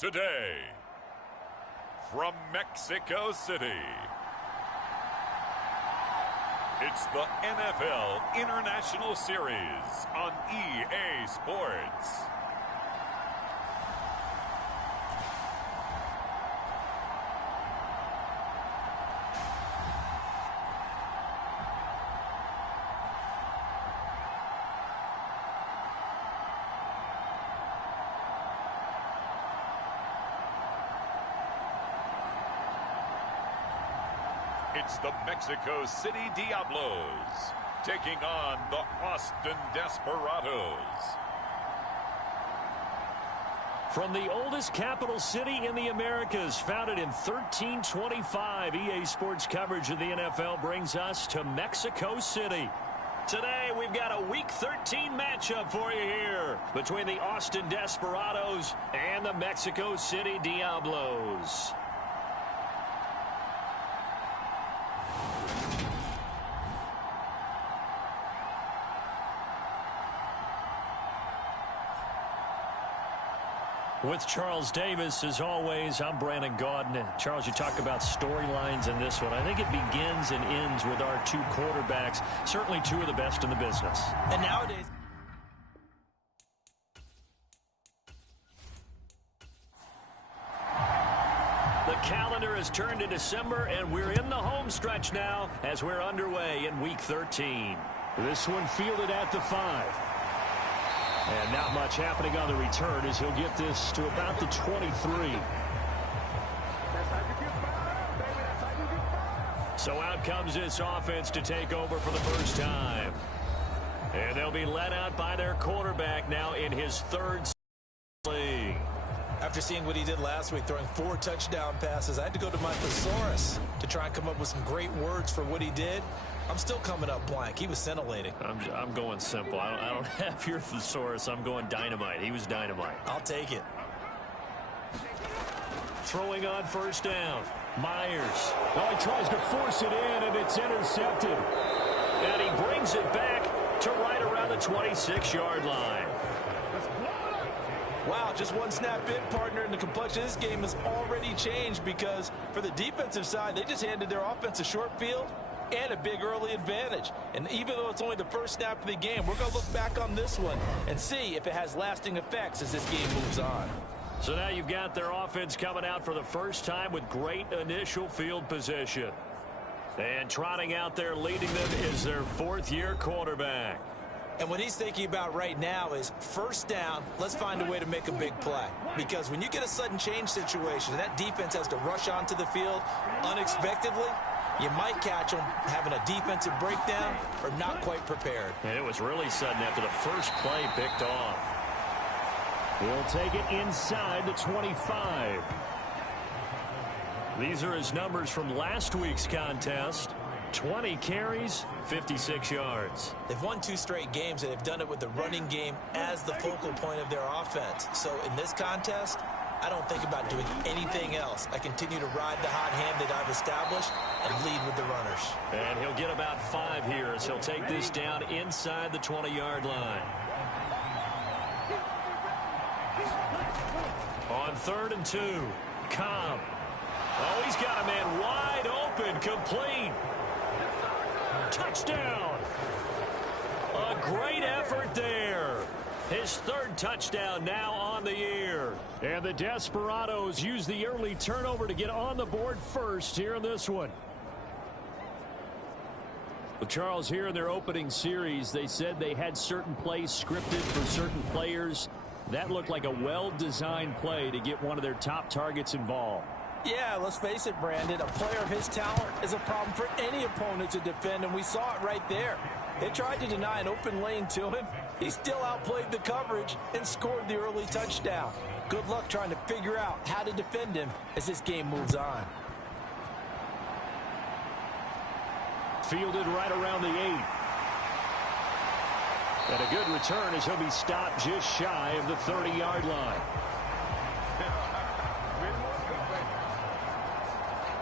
Today, from Mexico City, it's the NFL International Series on EA Sports. It's the Mexico City Diablos taking on the Austin Desperados. From the oldest capital city in the Americas, founded in 1325, EA Sports coverage of the NFL brings us to Mexico City. Today, we've got a Week 13 matchup for you here between the Austin Desperados and the Mexico City Diablos. With Charles Davis, as always, I'm Brandon Gaudin. Charles, you talk about storylines in this one. I think it begins and ends with our two quarterbacks, certainly two of the best in the business. And nowadays, the calendar has turned to December, and we're in the home stretch now as we're underway in Week 13. This one fielded at the 5. And not much happening on the return as he'll get this to about the 23. So out comes this offense to take over for the first time. And they'll be let out by their quarterback now in his third league. after seeing what he did last week, throwing 4 touchdown passes, I had to go to my thesaurus to try and come up with some great words for what he did. I'm still coming up blank. He was scintillating. I'm going simple. I don't have your thesaurus. I'm going dynamite. He was dynamite. I'll take it. Throwing on first down. Myers. Well, he tries to force it in, and it's intercepted. And he brings it back to right around the 26-yard line. Wow, just one snap in, partner, and the complexion of this game has already changed because for the defensive side, they just handed their offense a short field and a big early advantage. And even though it's only the first snap of the game, we're going to look back on this one and see if it has lasting effects as this game moves on. So now you've got their offense coming out for the first time with great initial field position. And trotting out there leading them is their fourth-year quarterback. And what he's thinking about right now is first down, let's find a way to make a big play. Because when you get a sudden change situation and that defense has to rush onto the field unexpectedly, you might catch them having a defensive breakdown or not quite prepared. And it was really sudden after the first play picked off. He'll take it inside the 25. These are his numbers from last week's contest. 20 carries, 56 yards. They've won 2 straight games, and they've done it with the running game as the focal point of their offense. So in this contest, I don't think about doing anything else. I continue to ride the hot hand that I've established and lead with the runners. And he'll get about 5 here as he'll take this down inside the 20-yard line. On 3rd and 2, Cobb. Oh, he's got a man wide open, complete. Touchdown. A great effort there. His 3rd touchdown now on the year. And the Desperados use the early turnover to get on the board first here in this one. Well, Charles, here in their opening series, they said they had certain plays scripted for certain players. That looked like a well-designed play to get one of their top targets involved. Yeah, let's face it, Brandon. A player of his talent is a problem for any opponent to defend, and we saw it right there. They tried to deny an open lane to him. He still outplayed the coverage and scored the early touchdown. Good luck trying to figure out how to defend him as this game moves on. Fielded right around the 8. And a good return as he'll be stopped just shy of the 30-yard line.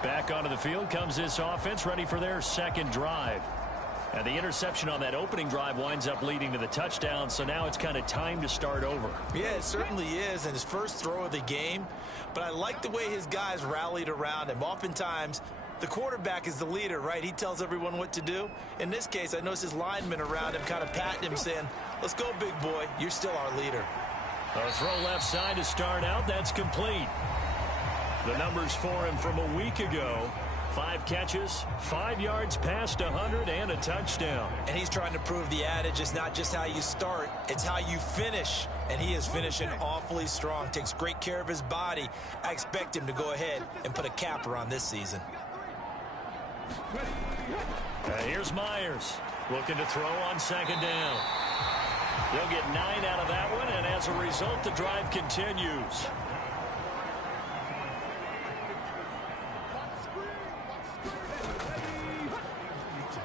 Back onto the field comes this offense, ready for their second drive. And the interception on that opening drive winds up leading to the touchdown, so now it's kind of time to start over. Yeah, it certainly is, and his first throw of the game. But I like the way his guys rallied around him. Oftentimes, the quarterback is the leader, right? He tells everyone what to do. In this case, I noticed his linemen around him kind of patting him, saying, let's go, big boy. You're still our leader. A throw left side to start out. That's complete. The numbers for him from a week ago. 5 catches, 5 yards past 100, and a touchdown. And he's trying to prove the adage is not just how you start, it's how you finish. And he is finishing awfully strong, takes great care of his body. I expect him to go ahead and put a capper on this season. Here's Myers looking to throw on second down. They'll get 9 out of that one, and as a result, the drive continues.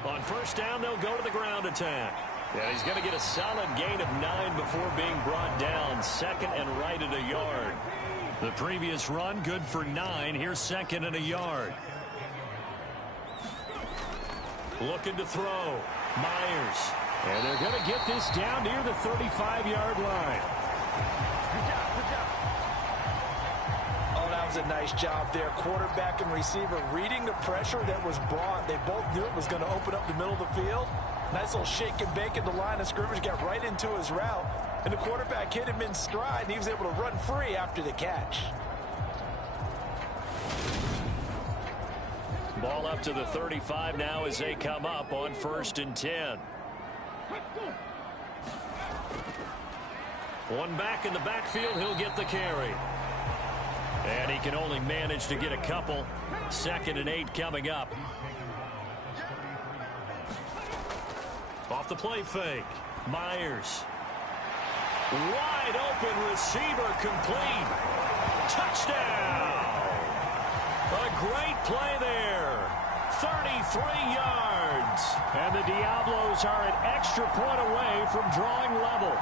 On first down, they'll go to the ground attack. And he's going to get a solid gain of 9 before being brought down. Second and right at a yard. The previous run, good for 9. Here's second and a yard. Looking to throw. Myers. And they're going to get this down near the 35-yard line. Oh, that was a nice job there. Quarterback and receiver reading the pressure that was brought. They both knew it was going to open up the middle of the field. Nice little shake and bake at the line of scrimmage. Got right into his route. And the quarterback hit him in stride, and he was able to run free after the catch. Ball up to the 35 now as they come up on first and 10. One back in the backfield, he'll get the carry. And he can only manage to get a couple. Second and 8 coming up. Off the play fake. Myers. Wide open receiver complete. Touchdown. A great play there. 33 yards. And the Diablos are an extra point away from drawing level.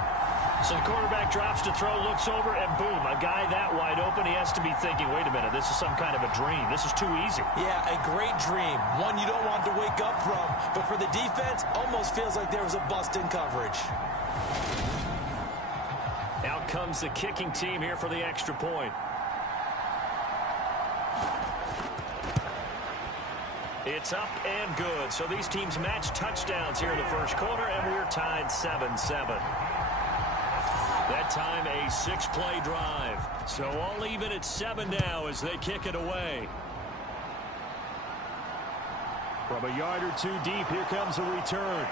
So the quarterback drops to throw, looks over, and boom, a guy that wide open, he has to be thinking, wait a minute, this is some kind of a dream. This is too easy. Yeah, a great dream. One you don't want to wake up from. But for the defense, almost feels like there was a bust in coverage. Out comes the kicking team here for the extra point. It's up and good. So these teams match touchdowns here in the first quarter, and we're tied 7-7. That time a 6-play drive. So all even at 7 now as they kick it away. From a yard or 2 deep, here comes a return.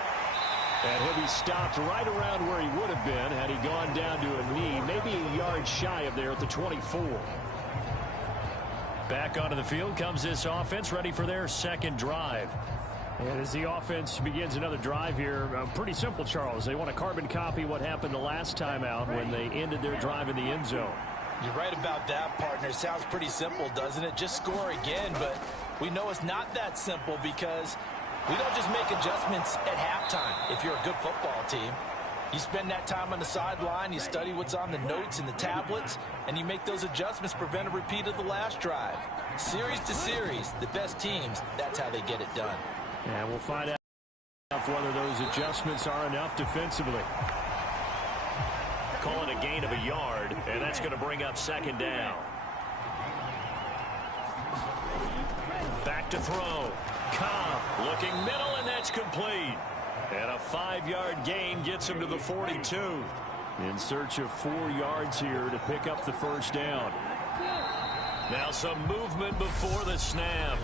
And he'll be stopped right around where he would have been had he gone down to a knee, maybe a yard shy of there at the 24. Back onto the field comes this offense, ready for their second drive. And as the offense begins another drive here, pretty simple, Charles. They want to carbon copy what happened the last time out when they ended their drive in the end zone. You're right about that, partner. Sounds pretty simple, doesn't it? Just score again, but we know it's not that simple because we don't just make adjustments at halftime if you're a good football team. You spend that time on the sideline, you study what's on the notes and the tablets, and you make those adjustments, prevent a repeat of the last drive. Series to series, the best teams, that's how they get it done. And we'll find out whether those adjustments are enough defensively. Call it a gain of a yard, and that's going to bring up second down. Back to throw. Cobb looking middle, and that's complete. And a 5-yard gain gets him to the 42. In search of 4 yards here to pick up the first down. Now some movement before the snap.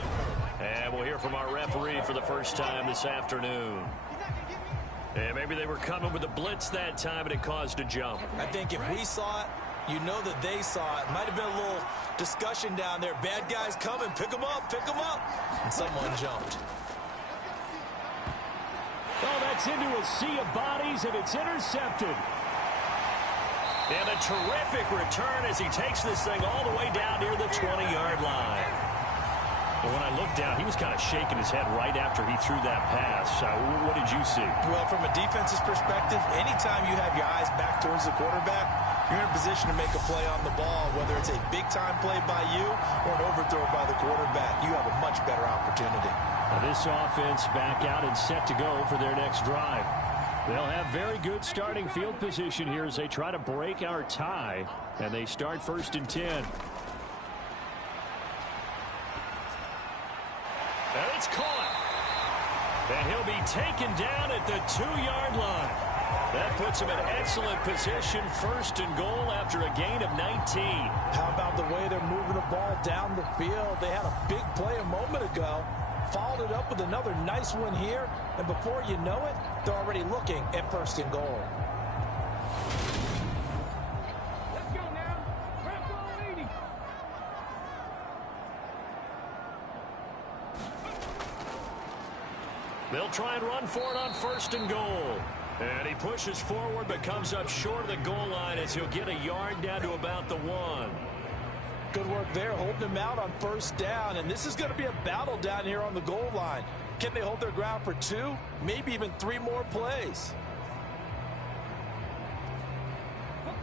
And we'll hear from our referee for the first time this afternoon. And maybe they were coming with a blitz that time and it caused a jump. I think if we saw it, you know that they saw it. Might have been a little discussion down there. Bad guys coming, pick them up, pick them up. And someone jumped. Oh, that's into a sea of bodies, and it's intercepted. And a terrific return as he takes this thing all the way down near the 20-yard line. And when I looked down, he was kind of shaking his head right after he threw that pass. What did you see? Well, from a defense's perspective, anytime you have your eyes back towards the quarterback, you're in a position to make a play on the ball, whether it's a big-time play by you or an overthrow by the quarterback. You have a much better opportunity. Now this offense back out and set to go for their next drive. They'll have very good starting field position here as they try to break our tie, and they start 1st and 10. And it's caught. And he'll be taken down at the 2-yard line. That puts him in excellent position, 1st and goal after a gain of 19. How about the way they're moving the ball down the field? They had a big play a moment ago, followed it up with another nice one here, and before you know it, they're already looking at 1st and goal. Let's go now. Let's go, lady. They'll try and run for it on 1st and goal. And he pushes forward but comes up short of the goal line as he'll get a yard down to about the 1. Good work there, holding them out on 1st down. And this is going to be a battle down here on the goal line. Can they hold their ground for 2, maybe even 3 more plays?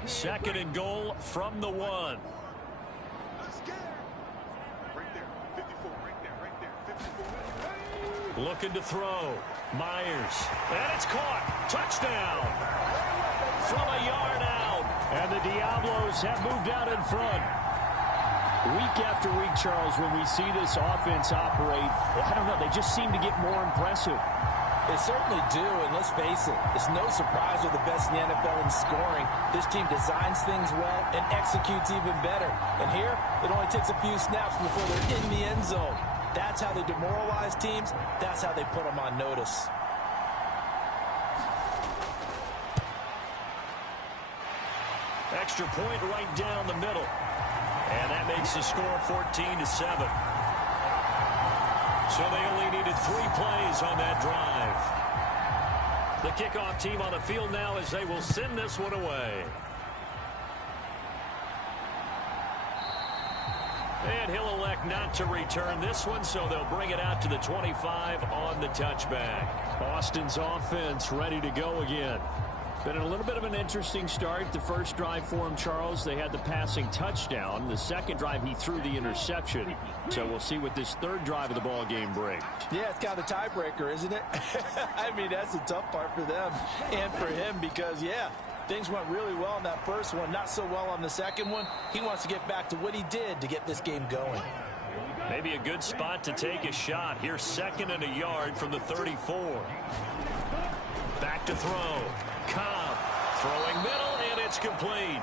2nd and goal from the 1. Looking to throw. Myers. And it's caught. Touchdown. From a yard out. And the Diablos have moved out in front. Week after week, Charles, when we see this offense operate, I don't know, they just seem to get more impressive. They certainly do, and let's face it, it's no surprise they're the best in the NFL in scoring. This team designs things well and executes even better. And here, it only takes a few snaps before they're in the end zone. That's how they demoralize teams. That's how they put them on notice. Extra point right down the middle. And that makes the score 14-7. So they only needed 3 plays on that drive. The kickoff team on the field now as they will send this one away. And he'll elect not to return this one, so they'll bring it out to the 25 on the touchback. Austin's offense ready to go again. Been a little bit of an interesting start. The first drive for him, Charles, they had the passing touchdown. The second drive, he threw the interception. So we'll see what this third drive of the ball game brings. Yeah, it's kind of a tiebreaker, isn't it? I mean, that's the tough part for them and for him because, yeah, things went really well in that first one, not so well on the second one. He wants to get back to what he did to get this game going. Maybe a good spot to take a shot. Here's 2nd and a yard from the 34. Back to throw. Cobb throwing middle, and it's complete.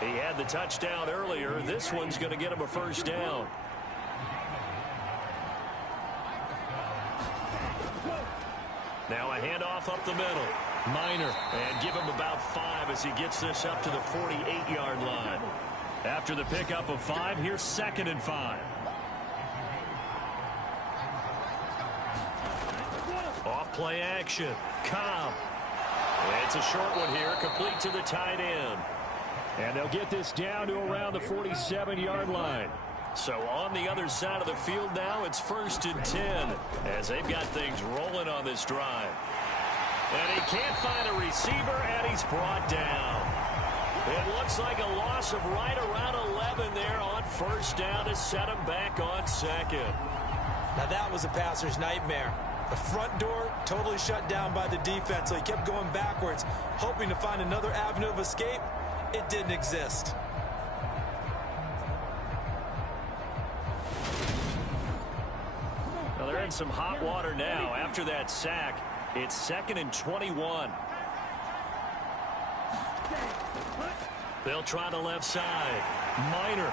He had the touchdown earlier. This one's going to get him a 1st down. Now a handoff up the middle. Minor, and give him about 5 as he gets this up to the 48-yard line. After the pickup of 5, here's 2nd and 5. Off play action. Cobb. It's a short one here, complete to the tight end. And they'll get this down to around the 47-yard line. So on the other side of the field now, it's 1st and 10 as they've got things rolling on this drive. And he can't find a receiver, and he's brought down. It looks like a loss of right around 11 there on 1st down to set him back on 2nd. Now that was a passer's nightmare. The front door totally shut down by the defense, so he kept going backwards, hoping to find another avenue of escape. It didn't exist. Well, they're in some hot water now. After that sack, it's 2nd and 21. They'll try the left side. Minor.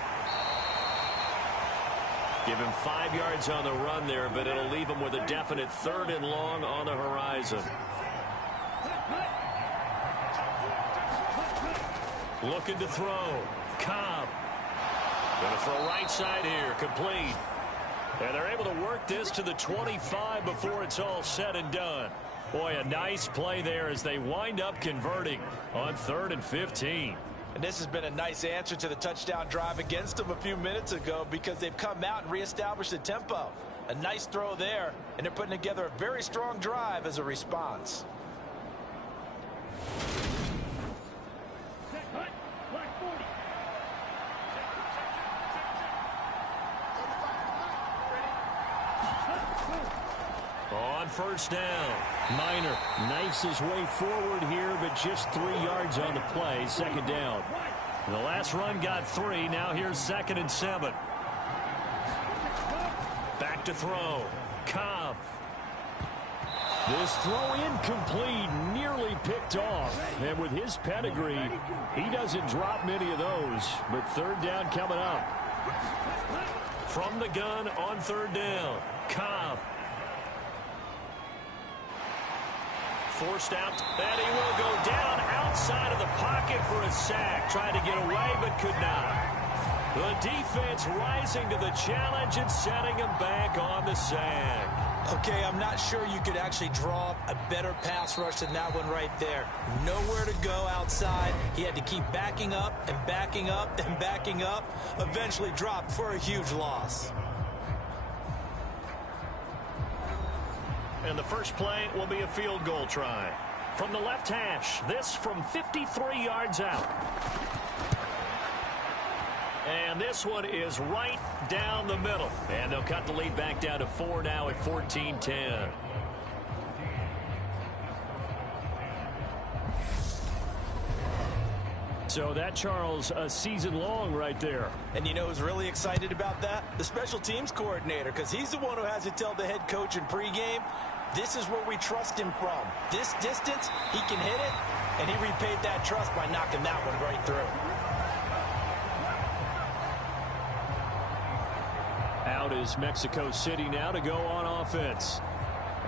Give him 5 yards on the run there, but it'll leave him with a definite 3rd and long on the horizon. Looking to throw. Cobb. Going to throw right side here. Complete. And they're able to work this to the 25 before it's all said and done. Boy, a nice play there as they wind up converting on 3rd and 15. And this has been a nice answer to the touchdown drive against them a few minutes ago because they've come out and reestablished the tempo. A nice throw there, and they're putting together a very strong drive as a response. on first down. Minor knifes his way forward here, but just 3 yards on the play. Second down. The last run got 3. Now here's 2nd and 7. Back to throw. Cobb. This throw incomplete, nearly picked off. And with his pedigree, he doesn't drop many of those. But third down coming up. From the gun on 3rd down. Cobb. Forced out, and he will go down outside of the pocket for a sack. Tried to get away, but could not. The defense rising to the challenge and setting him back on the sack. Okay, I'm not sure you could actually draw up a better pass rush than that one right there. Nowhere to go outside. He had to keep backing up and backing up and backing up. Eventually dropped for a huge loss. And the first play will be a field goal try. From the left hash, this from 53 yards out. And this one is right down the middle. And they'll cut the lead back down to 4 now at 14-10. So that, Charles, a season long right there. And you know who's really excited about that? The special teams coordinator, because he's the one who has to tell the head coach in pregame, this is where we trust him from. This distance, he can hit it, and he repaid that trust by knocking that one right through. Out is Mexico City now to go on offense.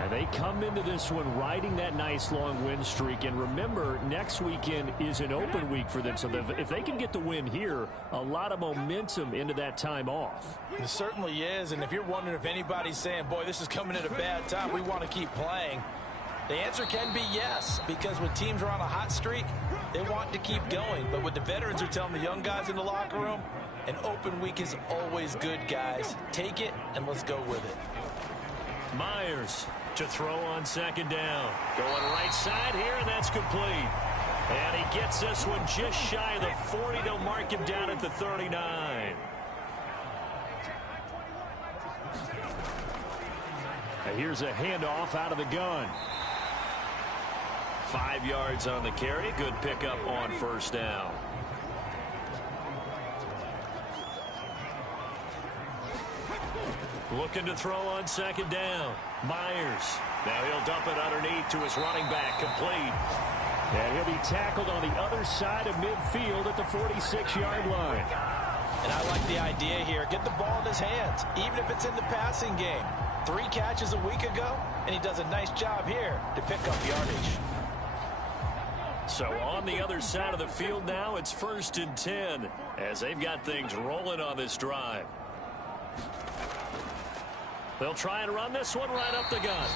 And they come into this one riding that nice long win streak. And remember, next weekend is an open week for them. So if they can get the win here, a lot of momentum into that time off. It certainly is. And if you're wondering if anybody's saying, boy, this is coming at a bad time, we want to keep playing, the answer can be yes. Because when teams are on a hot streak, they want to keep going. But what the veterans are telling the young guys in the locker room, an open week is always good, guys. Take it and let's go with it. Myers to throw on 2nd down. Going right side here, and that's complete. And he gets this one just shy of the 40. They'll mark him down at the 39. And here's a handoff out of the gun. 5 yards on the carry. Good pickup on 1st down. Looking to throw on 2nd down. Myers. Now he'll dump it underneath to his running back. Complete. And he'll be tackled on the other side of midfield at the 46-yard line. And I like the idea here. Get the ball in his hands, even if it's in the passing game. 3 catches a week ago, and he does a nice job here to pick up yardage. So on the other side of the field now, it's 1st and 10 as they've got things rolling on this drive. They'll try and run this one right up the gun.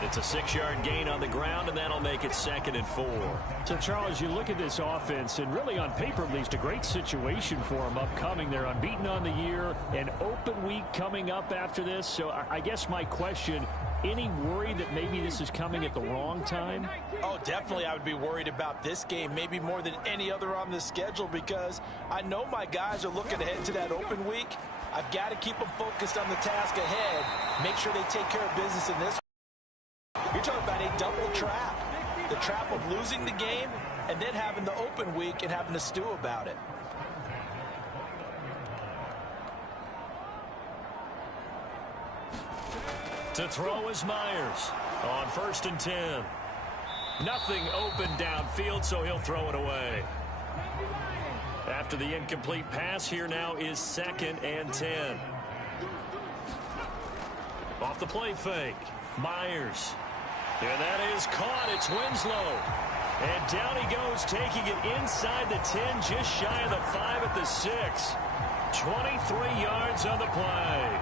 It's a 6-yard gain on the ground, and that'll make it 2nd and 4. So, Charles, you look at this offense, and really on paper, at least, a great situation for them upcoming. They're unbeaten on the year, an open week coming up after this. So I guess my question, any worry that maybe this is coming at the wrong time? Oh, definitely I would be worried about this game, maybe more than any other on the schedule, because I know my guys are looking ahead to that open week. I've got to keep them focused on the task ahead, make sure they take care of business in this. You're talking about a double trap. The trap of losing the game and then having the open week and having to stew about it. To throw is Myers on 1st and 10. Nothing open downfield, so he'll throw it away. After the incomplete pass, here now is 2nd and 10. Off the play fake, Myers. And that is caught. It's Winslow. And down he goes, taking it inside the 10, just shy of the 5 at the 6. 23 yards on the play.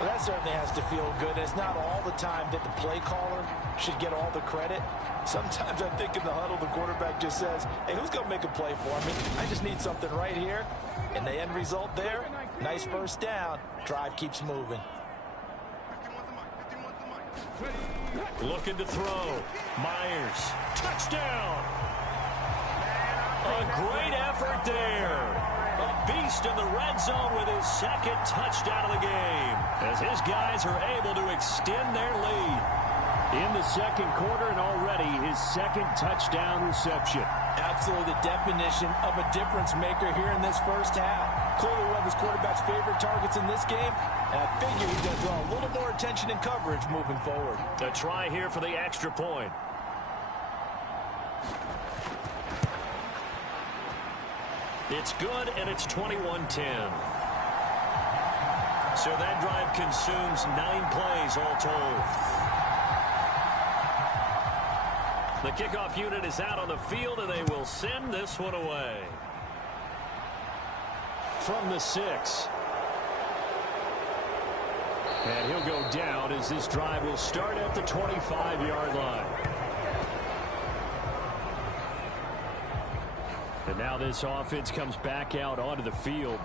Well, that certainly has to feel good. It's not all the time that the play caller should get all the credit. Sometimes I think in the huddle, the quarterback just says, hey, who's going to make a play for me? I just need something right here. And the end result there, nice 1st down. Drive keeps moving. Looking to throw. Myers. Touchdown. A great effort there. A beast in the red zone with his second touchdown of the game, as his guys are able to extend their lead. In the second quarter, and already his second touchdown reception. Absolutely the definition of a difference maker here in this first half. Clearly one of his quarterback's favorite targets in this game, and I figure he's going to draw a little more attention and coverage moving forward. A try here for the extra point. It's good, and it's 21-10. So that drive consumes 9 plays all told. The kickoff unit is out on the field, and they will send this one away. From the 6. And he'll go down as this drive will start at the 25-yard line. And now this offense comes back out onto the field.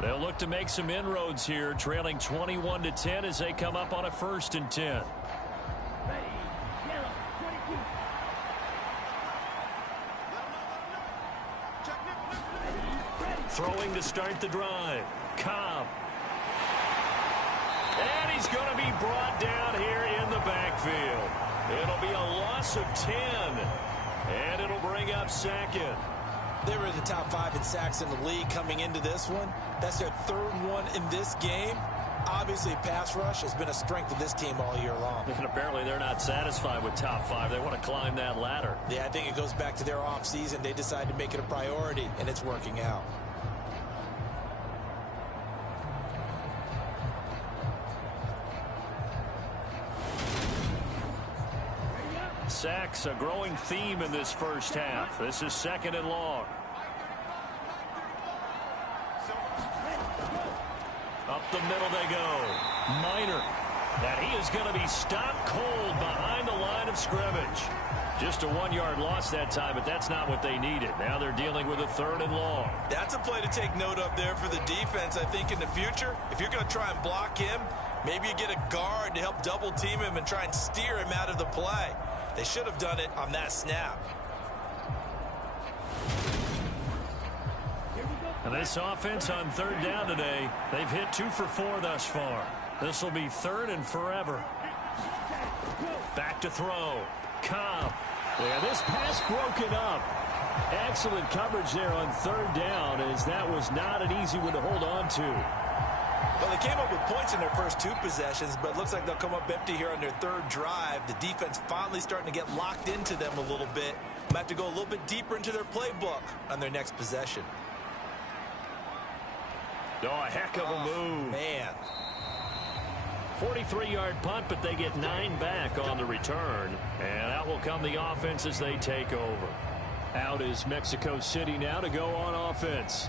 They'll look to make some inroads here, trailing 21-10 as they come up on a 1st and 10. Throwing to start the drive. Cobb. And he's going to be brought down here in the backfield. It'll be a loss of 10. And it'll bring up 2nd. They were in the top 5 in sacks in the league coming into this one. That's their 3rd one in this game. Obviously, pass rush has been a strength of this team all year long. And apparently they're not satisfied with top 5. They want to climb that ladder. Yeah, I think it goes back to their offseason. They decided to make it a priority, and it's working out. Sacks, a growing theme in this first half. This is 2nd and long. Up the middle they go. Minor. And he is going to be stopped cold behind the line of scrimmage. Just a 1-yard loss that time, but that's not what they needed. Now they're dealing with a 3rd and long. That's a play to take note of there for the defense, I think, in the future. If you're going to try and block him, maybe you get a guard to help double team him and try and steer him out of the play. They should have done it on that snap. And this offense on 3rd down today, they've hit 2 for 4 thus far. This will be 3rd and forever. Back to throw. Cobb. Yeah, this pass broken up. Excellent coverage there on 3rd down, as that was not an easy one to hold on to. Well, they came up with points in their first 2 possessions, but it looks like they'll come up empty here on their 3rd drive. The defense finally starting to get locked into them a little bit. Might have to go a little bit deeper into their playbook on their next possession. Oh, a heck of a move. Man. 43-yard punt, but they get 9 back on the return. And out will come the offense as they take over. Out is Mexico City now to go on offense.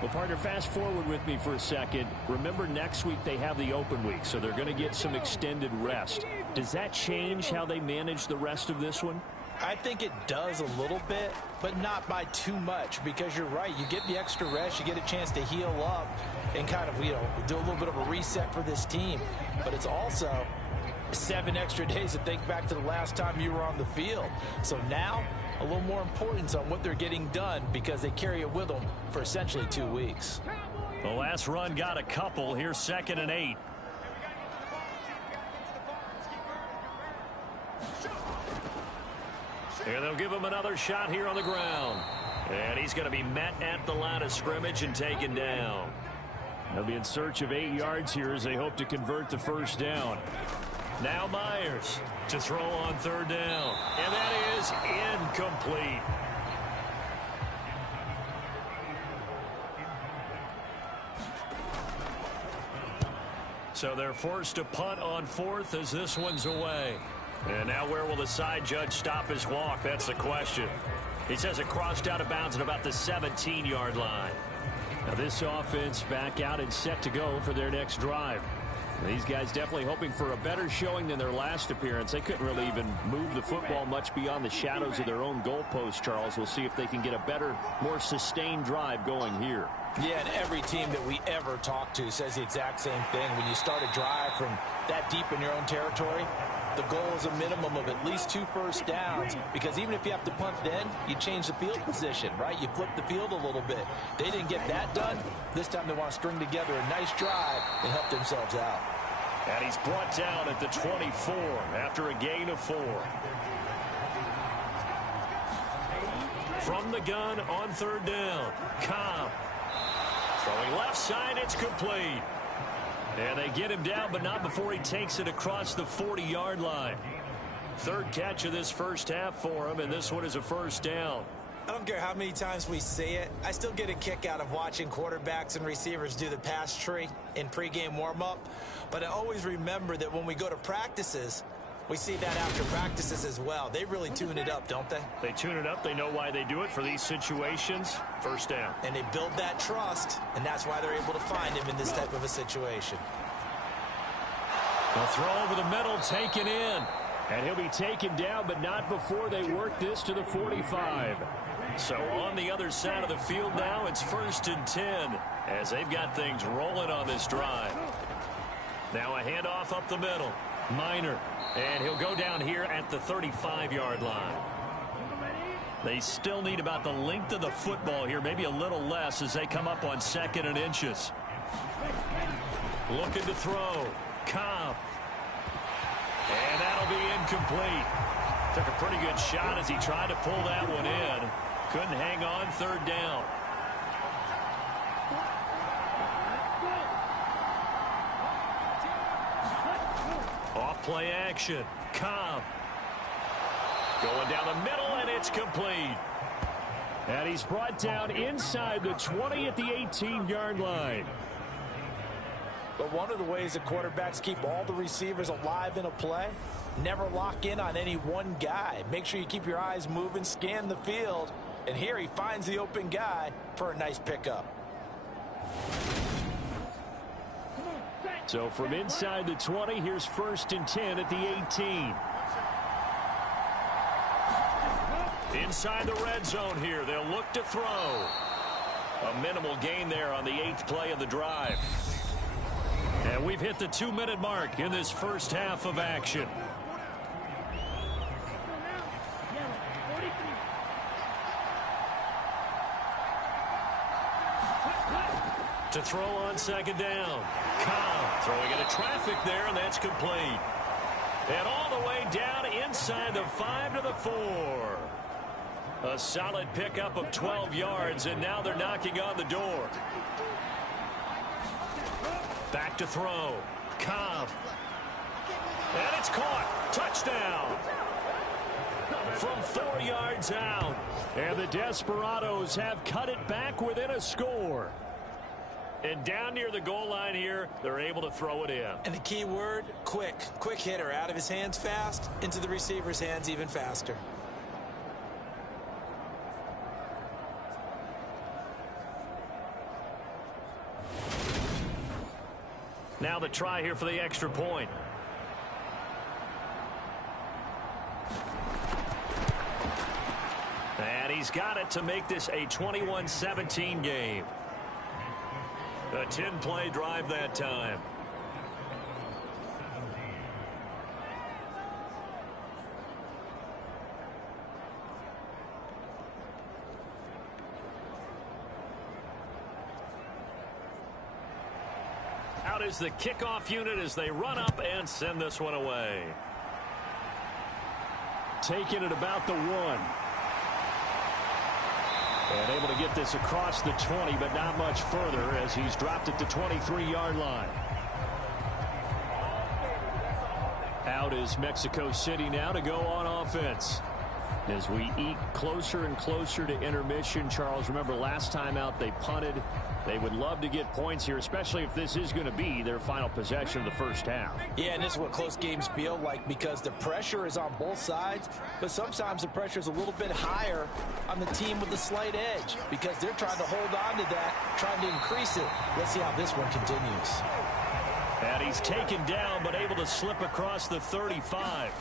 Well, partner, fast forward with me for a second. Remember, next week they have the open week, so they're going to get some extended rest. Does that change how they manage the rest of this one? I think it does a little bit, but not by too much, because you're right. You get the extra rest, you get a chance to heal up and kind of, do a little bit of a reset for this team. But it's also 7 extra days to think back to the last time you were on the field. So now, a little more importance on what they're getting done, because they carry it with them for essentially 2 weeks. The last run got a couple. Here's 2nd and 8. And they'll give him another shot here on the ground. And he's going to be met at the line of scrimmage and taken down. They'll be in search of 8 yards here as they hope to convert the 1st down. Now Myers to throw on 3rd down. And that is incomplete. So they're forced to punt on 4th as this one's away. And now where will the side judge stop his walk? That's the question. He says it crossed out of bounds at about the 17-yard line. Now this offense back out and set to go for their next drive. These guys definitely hoping for a better showing than their last appearance. They couldn't really even move the football much beyond the shadows of their own goalpost, Charles. We'll see if they can get a better, more sustained drive going here. Yeah, and every team that we ever talk to says the exact same thing. When you start a drive from that deep in your own territory, the goal is a minimum of at least 2 first downs, because even if you have to punt then, you change the field position, right? You flip the field a little bit. They didn't get that done. This time they want to string together a nice drive and help themselves out. And he's brought down at the 24 after a gain of 4. From the gun on 3rd down, Cobb. Throwing left side, it's complete. And they get him down, but not before he takes it across the 40-yard line. 3rd catch of this first half for him, and this one is a first down. I don't care how many times we say it, I still get a kick out of watching quarterbacks and receivers do the pass tree in pregame warm-up. But I always remember that when we go to practices, we see that after practices as well. They really tune it up, don't they? They tune it up. They know why they do it for these situations. First down. And they build that trust, and that's why they're able to find him in this type of a situation. A throw over the middle, taken in. And he'll be taken down, but not before they work this to the 45. So on the other side of the field now, it's 1st and 10 as they've got things rolling on this drive. Now a handoff up the middle. Minor. And he'll go down here at the 35-yard line. They still need about the length of the football here, maybe a little less as they come up on 2nd and inches. Looking to throw. Cobb. And that'll be incomplete. Took a pretty good shot as he tried to pull that one in. Couldn't hang on. 3rd down. Off play action. Cobb. Going down the middle, and it's complete. And he's brought down inside the 20 at the 18-yard line. But one of the ways that quarterbacks keep all the receivers alive in a play, never lock in on any one guy. Make sure you keep your eyes moving, scan the field. And here he finds the open guy for a nice pickup. So from inside the 20, here's 1st and 10 at the 18. Inside the red zone here. They'll look to throw. A minimal gain there on the 8th play of the drive. And we've hit the 2-minute mark in this first half of action. To throw on 2nd down. Cobb throwing into traffic there, and that's complete. And all the way down inside the 5 to the 4. A solid pickup of 12 yards, and now they're knocking on the door. Back to throw. Cobb. And it's caught. Touchdown. From 4 yards out. And the Desperados have cut it back within a score. And down near the goal line here, they're able to throw it in. And the key word, quick. Quick hitter. Out of his hands fast, into the receiver's hands even faster. Now the try here for the extra point. And he's got it to make this a 21-17 game. A 10-play drive that time. Out is the kickoff unit as they run up and send this one away. Taking it about the 1. And able to get this across the 20, but not much further as he's dropped it to 23-yard line. Out is Mexico City now to go on offense. As we eke closer and closer to intermission, Charles, remember last time out they punted. They would love to get points here, especially if this is going to be their final possession of the first half. Yeah, and this is what close games feel like because the pressure is on both sides, but sometimes the pressure is a little bit higher on the team with the slight edge because they're trying to hold on to that, trying to increase it. Let's see how this one continues. And he's taken down, but able to slip across the 35.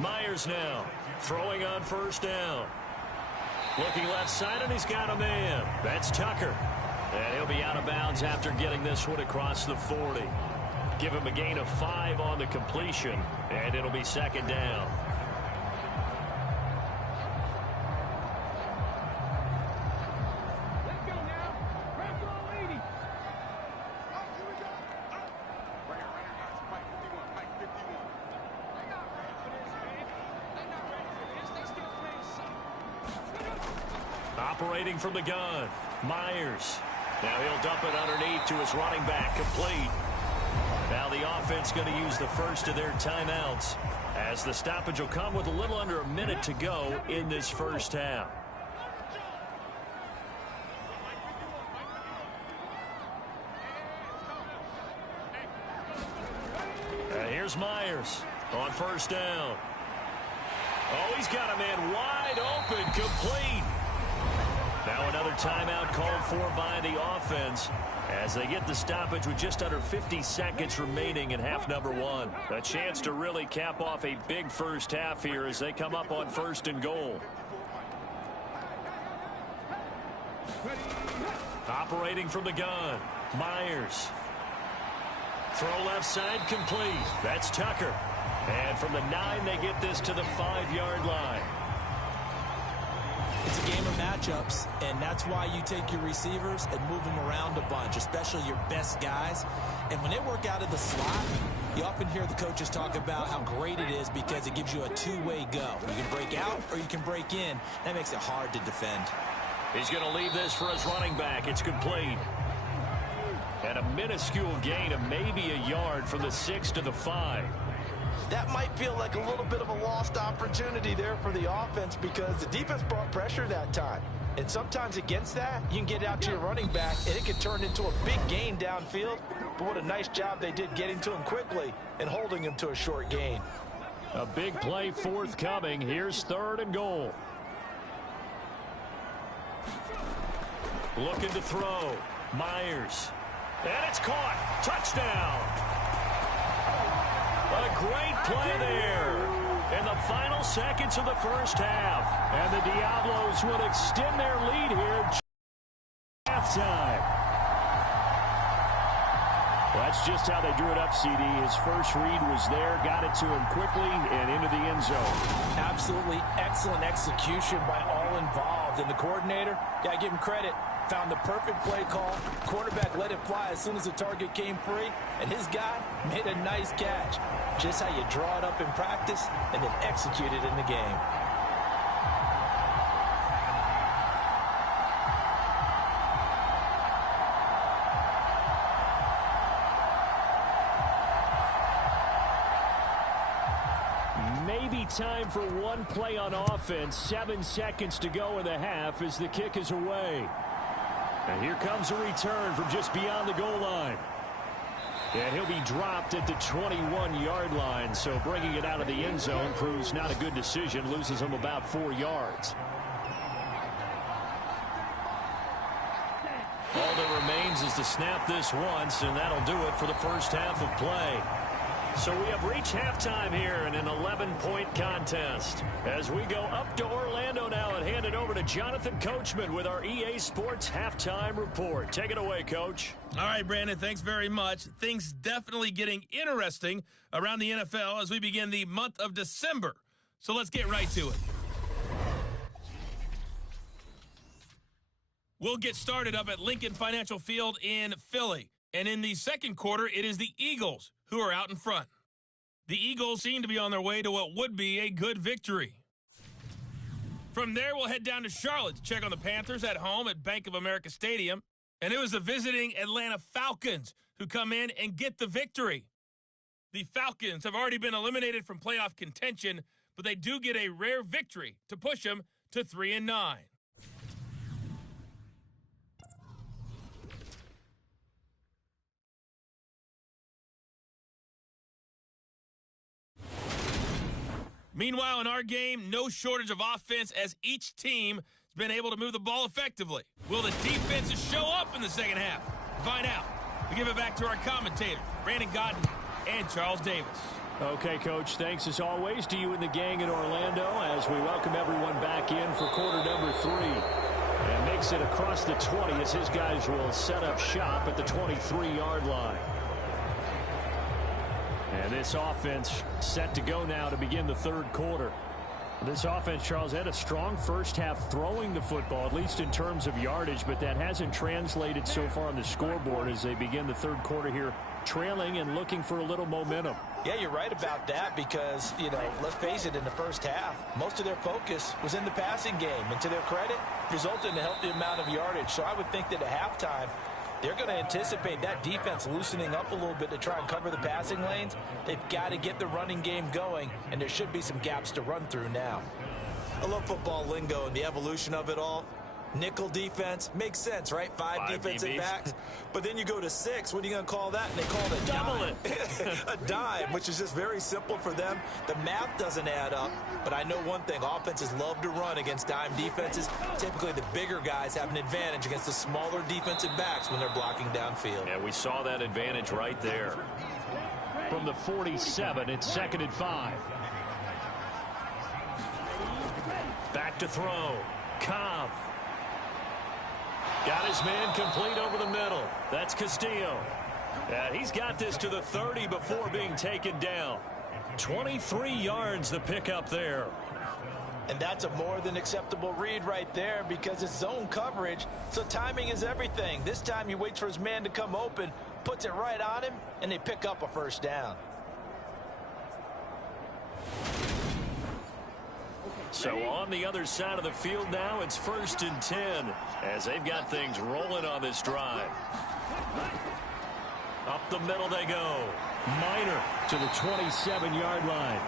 Myers now throwing on first down. Looking left side, and he's got a man. That's Tucker. And he'll be out of bounds after getting this one across the 40. Give him a gain of 5 on the completion, and it'll be second down. Let's go now. Press all 80. Operating from the gun, Myers. Now he'll dump it underneath to his running back, complete. Now the offense going to use the first of their timeouts, as the stoppage will come with a little under a minute to go in this first half. And here's Myers on first down. Oh, he's got a man wide open, complete. Now another timeout called for by the offense as they get the stoppage with just under 50 seconds remaining in half number 1. A chance to really cap off a big first half here as they come up on first and goal. Operating from the gun, Myers. Throw left side, complete. That's Tucker. And from the 9, they get this to the 5-yard line. It's a game of matchups, and that's why you take your receivers and move them around a bunch, especially your best guys. And when they work out of the slot, you often hear the coaches talk about how great it is because it gives you a two-way go. You can break out or you can break in. That makes it hard to defend. He's going to leave this for his running back. It's complete. And a minuscule gain of maybe a yard from the 6 to the 5. That might feel like a little bit of a lost opportunity there for the offense because the defense brought pressure that time. And sometimes against that, you can get out to your running back, and it can turn into a big gain downfield. But what a nice job they did getting to him quickly and holding him to a short gain. A big play forthcoming. Here's 3rd and goal. Looking to throw. Myers. And it's caught. Touchdown. A great play there in the final seconds of the first half. And the Diablos would extend their lead here at halftime. Well, that's just how they drew it up, CD. His first read was there, got it to him quickly, and into the end zone. Absolutely excellent execution by all involved. And the coordinator, got to give him credit, found the perfect play call. Quarterback let it fly as soon as the target came free, and his guy made a nice catch. Just how you draw it up in practice and then execute it in the game. Maybe time for one play on offense. 7 seconds to go in the half as the kick is away. And here comes a return from just beyond the goal line. And he'll be dropped at the 21-yard line, so bringing it out of the end zone proves not a good decision, loses him about 4 yards. All that remains is to snap this once, and that'll do it for the first half of play. So we have reached halftime here in an 11-point contest. As we go up to Orlando now and hand it over to Jonathan Coachman with our EA Sports Halftime Report. Take it away, Coach. All right, Brandon, thanks very much. Things definitely getting interesting around the NFL as we begin the month of December. So let's get right to it. We'll get started up at Lincoln Financial Field in Philly. And in the second quarter, it is the Eagles who are out in front. The Eagles seem to be on their way to what would be a good victory. From there, we'll head down to Charlotte to check on the Panthers at home at Bank of America Stadium. And it was the visiting Atlanta Falcons who come in and get the victory. The Falcons have already been eliminated from playoff contention, but they do get a rare victory to push them to 3-9. Meanwhile, in our game, no shortage of offense as each team has been able to move the ball effectively. Will the defenses show up in the second half? Find out. We give it back to our commentators, Brandon Godden and Charles Davis. Okay, Coach, thanks as always to you and the gang in Orlando as we welcome everyone back in for quarter number 3. And makes it across the 20 as his guys will set up shop at the 23-yard line. And this offense set to go now to begin the third quarter. This offense, Charles, had a strong first half throwing the football, at least in terms of yardage, but that hasn't translated so far on the scoreboard as they begin the third quarter here, trailing and looking for a little momentum. Yeah, you're right about that because, let's face it, in the first half, most of their focus was in the passing game. And to their credit, resulted in a healthy amount of yardage. So I would think that at halftime, they're going to anticipate that defense loosening up a little bit to try and cover the passing lanes. They've got to get the running game going, and there should be some gaps to run through now. I love football lingo and the evolution of it all. Nickel defense makes sense, right? Five defensive DBs. backs. But then you go to 6. What are you going to call that? And they call it a Double dime. A dime, which is just very simple for them. The math doesn't add up. But I know one thing. Offenses love to run against dime defenses. Typically, the bigger guys have an advantage against the smaller defensive backs when they're blocking downfield. Yeah, we saw that advantage right there. From the 47, it's 2nd and 5. Back to throw. Cobb. Got his man complete over the middle. That's Castillo. And he's got this to the 30 before being taken down. 23 yards the pickup there. And that's a more than acceptable read right there because it's zone coverage, so timing is everything. This time he waits for his man to come open, puts it right on him, and they pick up a first down. So on the other side of the field now, it's 1st and 10 as they've got things rolling on this drive. Up the middle they go. Minor to the 27-yard line.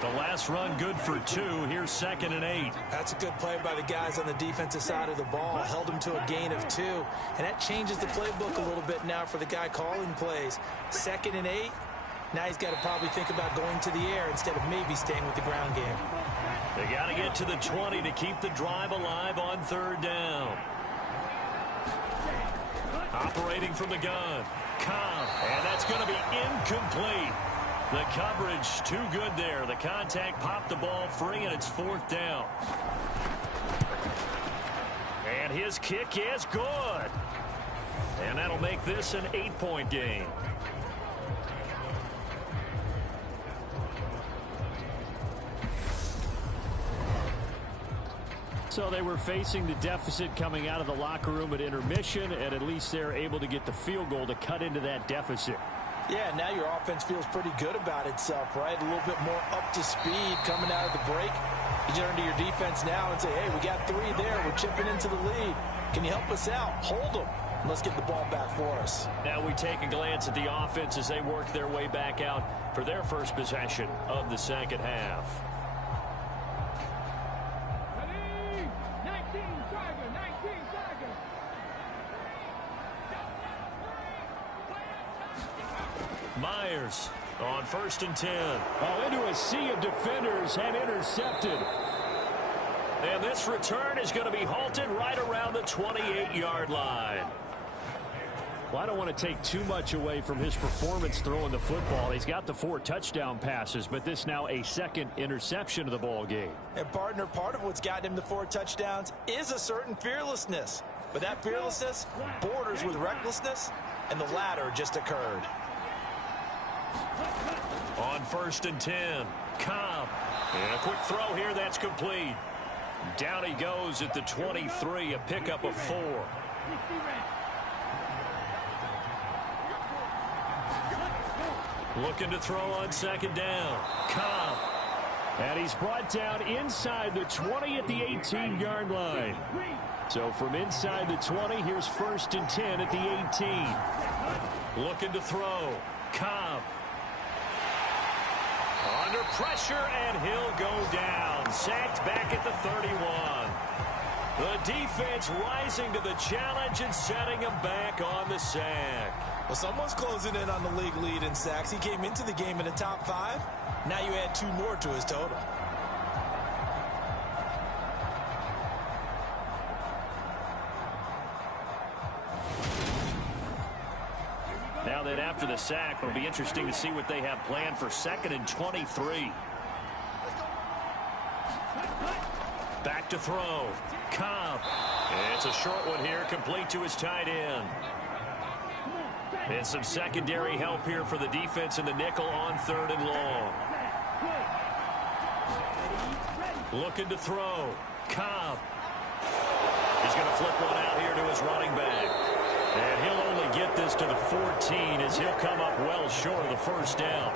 The last run good for 2. Here's 2nd and 8. That's a good play by the guys on the defensive side of the ball. Held them to a gain of 2. And that changes the playbook a little bit now for the guy calling plays. 2nd and 8. Now he's got to probably think about going to the air instead of maybe staying with the ground game. They got to get to the 20 to keep the drive alive on 3rd down. Operating from the gun. Cobb. And that's going to be incomplete. The coverage too good there. The contact popped the ball free, and it's 4th down. And his kick is good. And that'll make this an 8-point game. So they were facing the deficit coming out of the locker room at intermission, and at least they're able to get the field goal to cut into that deficit. Yeah, now your offense feels pretty good about itself, right? A little bit more up to speed coming out of the break. You turn to your defense now and say, hey, we got 3 there. We're chipping into the lead. Can you help us out? Hold them. Let's get the ball back for us. Now we take a glance at the offense as they work their way back out for their first possession of the second half. Myers on 1st and 10. Oh, into a sea of defenders and intercepted. And this return is going to be halted right around the 28-yard line. Well, I don't want to take too much away from his performance throwing the football. He's got the 4 touchdown passes, but this now a 2nd interception of the ball game. And partner, part of what's gotten him the 4 touchdowns is a certain fearlessness. But that fearlessness borders with recklessness, and the latter just occurred. On 1st and 10, Cobb. And a quick throw here, that's complete. Down he goes at the 23, a pickup of 4. Looking to throw on 2nd down. Cobb. And he's brought down inside the 20 at the 18-yard line. So from inside the 20, here's 1st and 10 at the 18. Looking to throw. Cobb. Under pressure, and he'll go down. Sacked back at the 31. The defense rising to the challenge and setting him back on the sack. Well, someone's closing in on the league lead in sacks. He came into the game in the top 5. Now you add 2 more to his total. Now that after the sack, it'll be interesting to see what they have planned for 2nd and 23. Back to throw. Cobb. It's a short one here, complete to his tight end. And some secondary help here for the defense in the nickel on 3rd and long. Looking to throw. Cobb. He's going to flip one out here to his running back. And he'll only get this to the 14 as he'll come up well short of the first down.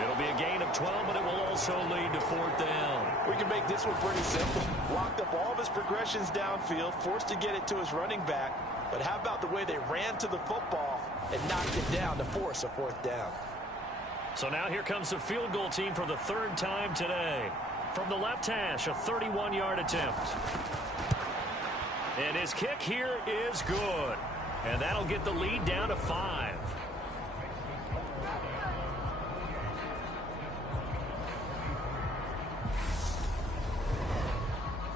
It'll be a gain of 12, but it will also lead to 4th down. We can make this one pretty simple. Locked up all of his progressions downfield, forced to get it to his running back. But how about the way they ran to the football and knocked it down to force a 4th down? So now here comes the field goal team for the 3rd time today. From the left hash, a 31-yard attempt. And his kick here is good. And that'll get the lead down to 5.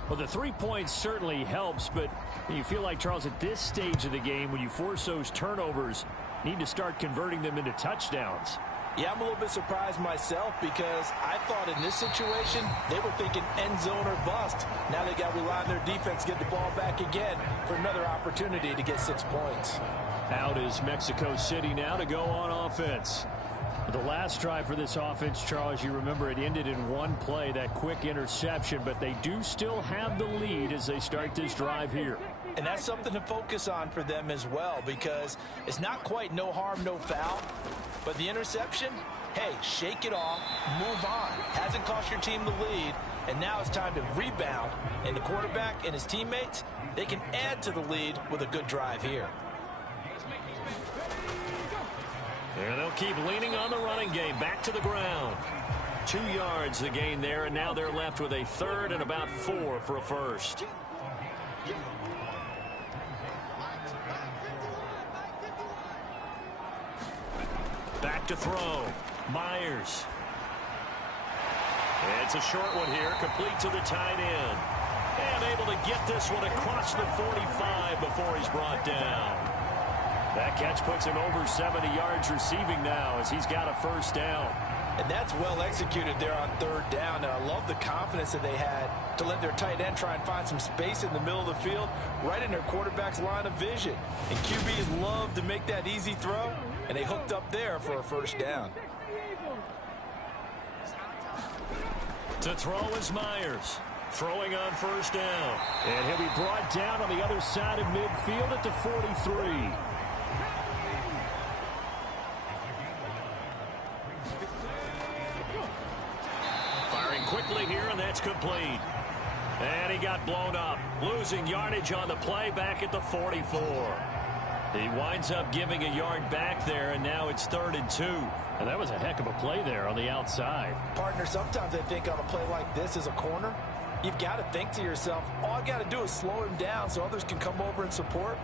Well, the 3 points certainly helps, but you feel like, Charles, at this stage of the game, when you force those turnovers, you need to start converting them into touchdowns. Yeah, I'm a little bit surprised myself because I thought in this situation they were thinking end zone or bust. Now they got to rely on their defense to get the ball back again for another opportunity to get 6 points. Out is Mexico City now to go on offense. The last drive for this offense, Charles, you remember it ended in one play, that quick interception, but they do still have the lead as they start this drive here. And that's something to focus on for them as well because it's not quite no harm, no foul. But the interception, hey, shake it off, move on. Hasn't cost your team the lead, and now it's time to rebound. And the quarterback and his teammates, they can add to the lead with a good drive here. And they'll keep leaning on the running game. Back to the ground. 2 yards the gain there, and now they're left with a 3rd and about 4 for a first. Back to throw. Myers. It's a short one here, complete to the tight end. And able to get this one across the 45 before he's brought down. That catch puts him over 70 yards receiving now as he's got a first down. And that's well executed there on 3rd down. And I love the confidence that they had to let their tight end try and find some space in the middle of the field, right in their quarterback's line of vision. And QBs love to make that easy throw, and they hooked up there for a first down. To throw is Myers. Throwing on first down. And he'll be brought down on the other side of midfield at the 43. Quickly here, and that's complete. And he got blown up, losing yardage on the play back at the 44. He winds up giving a yard back there, and now it's 3rd and 2. And that was a heck of a play there on the outside. Partner, sometimes I think on a play like this as a corner, you've got to think to yourself, all I got to do is slow him down so others can come over and support.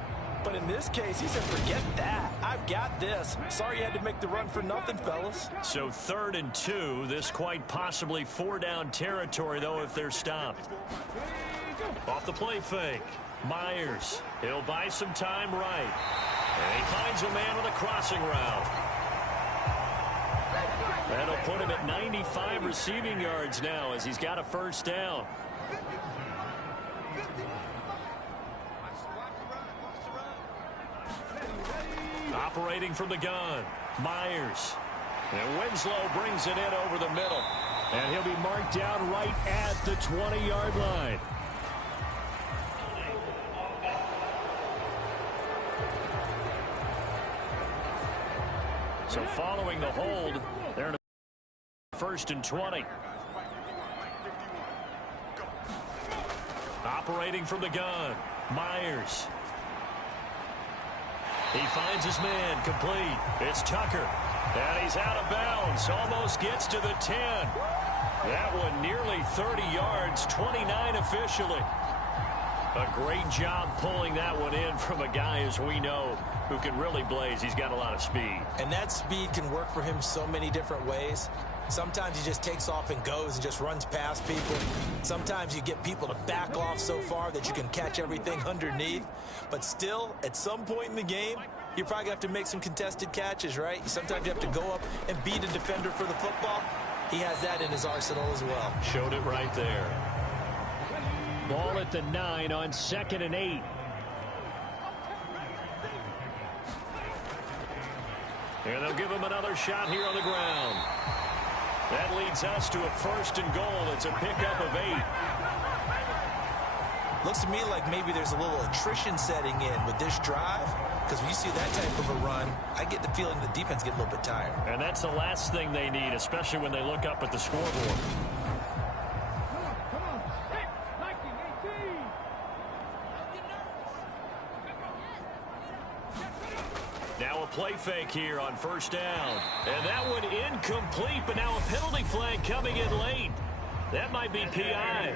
But in this case, he said, forget that. I've got this. Sorry you had to make the run for nothing, fellas. So 3rd and 2. This quite possibly 4-down territory, though, if they're stopped. Off the play fake. Myers. He'll buy some time right. And he finds a man on the crossing route. That'll put him at 95 receiving yards now as he's got a first down. Operating from the gun, Myers. And Winslow brings it in over the middle. And he'll be marked down right at the 20-yard line. So following the hold, they're in a 1st and 20. Operating from the gun, Myers. He finds his man, complete. It's Tucker. And he's out of bounds. Almost gets to the 10. That one nearly 30 yards, 29 officially. A great job pulling that one in from a guy, as we know, who can really blaze. He's got a lot of speed. And that speed can work for him so many different ways. Sometimes he just takes off and goes and just runs past people. Sometimes you get people to back off so far that you can catch everything underneath. But still, at some point in the game, you're probably going to have to make some contested catches, right? Sometimes you have to go up and beat a defender for the football. He has that in his arsenal as well. Showed it right there. Ball at the 9 on 2nd and 8. And they'll give him another shot here on the ground. That leads us to a 1st and goal. It's a pickup of 8. Looks to me like maybe there's a little attrition setting in with this drive, because when you see that type of a run, I get the feeling the defense get a little bit tired. And that's the last thing they need, especially when they look up at the scoreboard. Come on. Hey, 1918. Now a play fake here on 1st down. And that one incomplete, but now a penalty flag coming in late. That might be PI.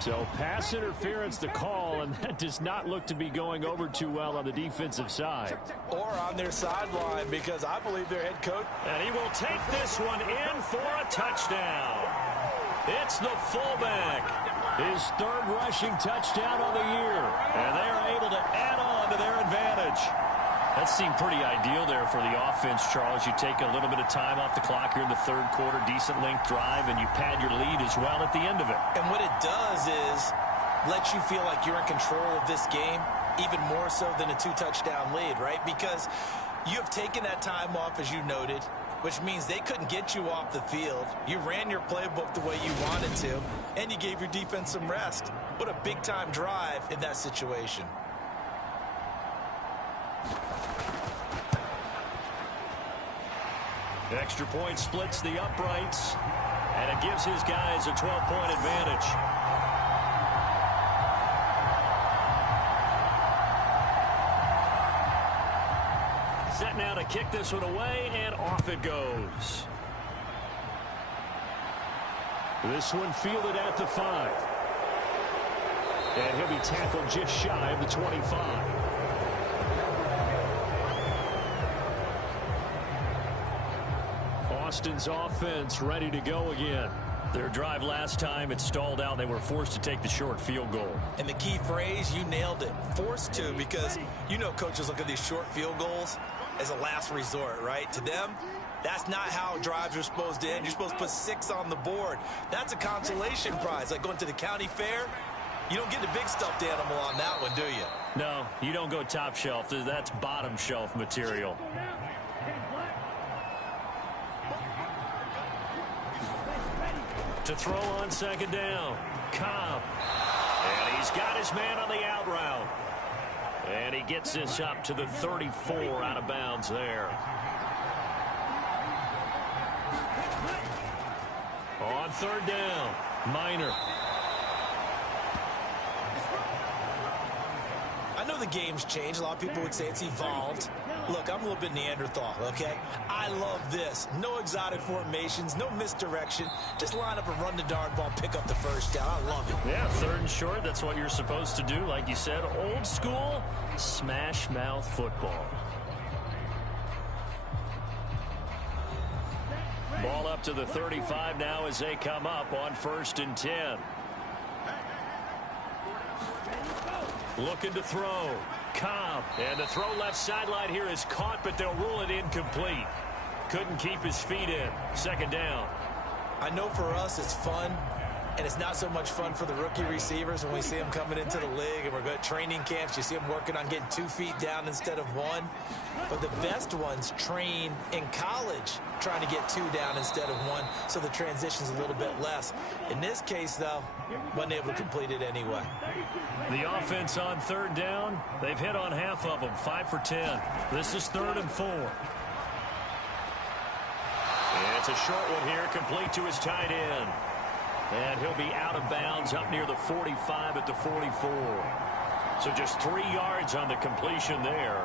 So pass interference the call, and that does not look to be going over too well on the defensive side. Or on their sideline, because I believe their head coach. And he will take this one in for a touchdown. It's the fullback. His 3rd rushing touchdown on the year. And they are able to add on to their advantage. That seemed pretty ideal there for the offense, Charles. You take a little bit of time off the clock here in the 3rd quarter, decent length drive, and you pad your lead as well at the end of it. And what it does is let you feel like you're in control of this game, even more so than a 2-touchdown lead, right? Because you have taken that time off, as you noted, which means they couldn't get you off the field. You ran your playbook the way you wanted to, and you gave your defense some rest. What a big-time drive in that situation. Extra point splits the uprights, and it gives his guys a 12-point advantage. Set now to kick this one away, and off it goes. This one fielded at the 5. And he'll be tackled just shy of the 25. Austin's offense ready to go again. Their drive last time, it stalled out. They were forced to take the short field goal. And the key phrase, you nailed it. Forced to, because you know coaches look at these short field goals as a last resort, right? To them, that's not how drives are supposed to end. You're supposed to put 6 on the board. That's a consolation prize. Like going to the county fair, you don't get the big stuffed animal on that one, do you? No, you don't go top shelf. That's bottom shelf material. To throw on 2nd down. Cobb. And he's got his man on the out route. And he gets this up to the 34 out of bounds there. On 3rd down, Minor. I know the game's changed. A lot of people would say it's evolved. Look, I'm a little bit Neanderthal, okay? I love this. No exotic formations, no misdirection. Just line up and run the darn ball, pick up the 1st down. I love it. Yeah, 3rd and short, that's what you're supposed to do. Like you said, old school, smash mouth football. Ball up to the 35 now as they come up on 1st and 10. Looking to throw. Cobb. And the throw left sideline here is caught, but they'll rule it incomplete. Couldn't keep his feet in. 2nd down. I know for us it's fun, and it's not so much fun for the rookie receivers when we see them coming into the league and we're going to training camps. You see them working on getting 2 feet down instead of 1. But the best ones train in college trying to get 2 down instead of 1, so the transition's a little bit less. In this case, though, wasn't able to complete it anyway. The offense on 3rd down, they've hit on half of them, 5 for 10. This is 3rd and 4. And it's a short one here, complete to his tight end. And he'll be out of bounds up near the 45 at the 44. So just 3 yards on the completion there.